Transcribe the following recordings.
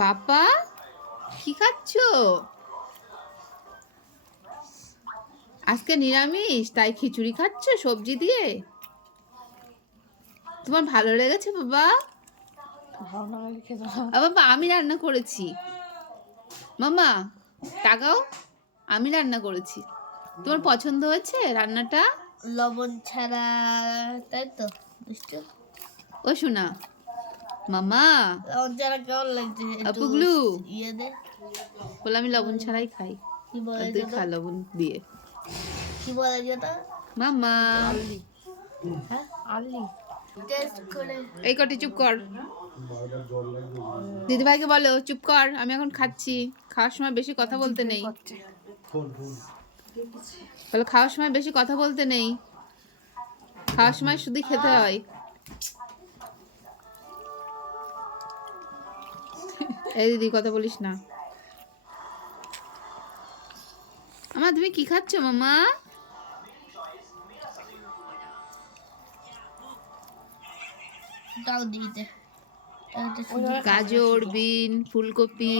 পাপা কি খাচ্ছ? আজকে নিরামিষ তাই খিচুড়ি খাচ্ছ সবজি দিয়ে? তোমার ভালো লেগেছে বাবা? বাবা আমি রান্না করেছি। মামা তাকাও আমি রান্না করেছি। তোমার পছন্দ হয়েছে রান্নাটা? লবণ ছাড়া তাই তো ও শোনা মামা। লবণ ছাড়া কেমন লাগছে একটু ইয়ে দে। বলে আমি লবণ ছাড়াই খাই। কি বলে তুই খা লবণ দিয়ে। কি বলে যেটা মামা। হ্যাঁ? আলি। এই কটি চুপ কর। দিদিভাইকে বলো চুপ কর আমি এখন খাচ্ছি। খাওয়ার সময় বেশি কথা বলতে নেই। বলো খাওয়ার সময় বেশি কথা বলতে নেই। খাওয়ার সময় শুধু খেতে হয়। এই দিদি কথা বলিস না। আমা তুমি কি খাচ্ছ মামা? গাজর বিন ফুলকপি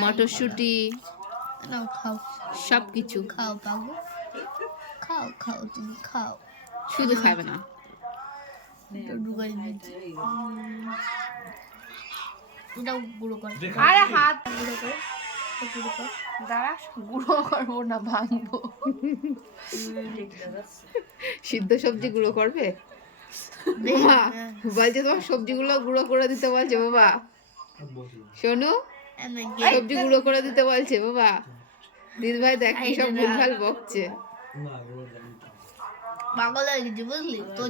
মটরশুঁটি। খাও। সব কিছু। খাও খাও খাও তুমি খাও। শুধু খাবে না। গুঁড়ো কর। আরে হাত গুঁড়ো কর। গুঁড়ো কর। দাঁড়া গুঁড়ো করব না ভাঙবো। সিদ্ধ সবজি গুঁড়ো করবে? মা বলছে তোমার সবজিগুলো গুঁড়ো করে দিতে বলছে বাবা। শোনো সবজি গুঁড়ো করে দিতে বলছে বাবা। দিদি ভাই দেখ কি সব ভুলভাল বকছে। পাগল হয়ে গেছে বুঝলি? তোর